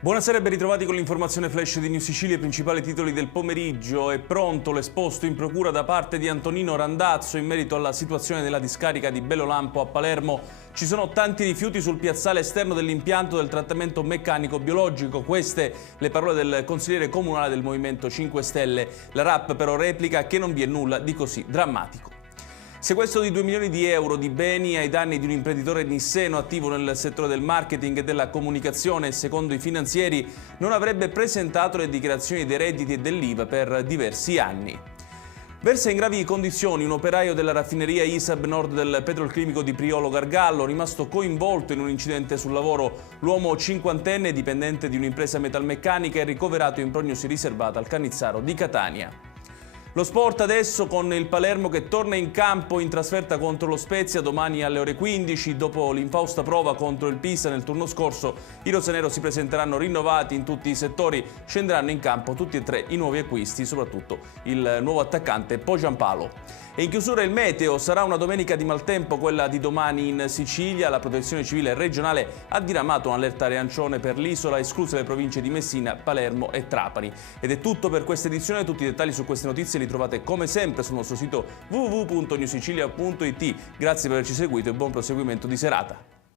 Buonasera e ben ritrovati con l'informazione flash di News Sicilia. I principali titoli del pomeriggio. È pronto l'esposto in procura da parte di Antonino Randazzo in merito alla situazione della discarica di Bellolampo a Palermo. Ci sono tanti rifiuti sul piazzale esterno dell'impianto del trattamento meccanico biologico. Queste le parole del consigliere comunale del Movimento 5 Stelle. La RAP però replica che non vi è nulla di così drammatico. Sequestro di 2 milioni di euro di beni ai danni di un imprenditore nisseno attivo nel settore del marketing e della comunicazione. Secondo i finanzieri non avrebbe presentato le dichiarazioni dei redditi e dell'IVA per diversi anni. Versa in gravi condizioni un operaio della raffineria ISAB Nord del petrolchimico di Priolo Gargallo, rimasto coinvolto in un incidente sul lavoro. L'uomo cinquantenne, dipendente di un'impresa metalmeccanica, è ricoverato in prognosi riservata al Cannizzaro di Catania. Lo sport adesso con il Palermo che torna in campo in trasferta contro lo Spezia domani alle ore 15. Dopo l'infausta prova contro il Pisa nel turno scorso, i rosanero si presenteranno rinnovati in tutti i settori. Scenderanno in campo tutti e tre i nuovi acquisti, soprattutto il nuovo attaccante Pogiampalo. E in chiusura il meteo. Sarà una domenica di maltempo quella di domani in Sicilia. La Protezione Civile regionale ha diramato un'allerta arancione per l'isola, escluse le province di Messina, Palermo e Trapani. Ed è tutto per questa edizione. Tutti i dettagli su queste notizie li trovate come sempre sul nostro sito www.newsicilia.it. Grazie per averci seguito e buon proseguimento di serata.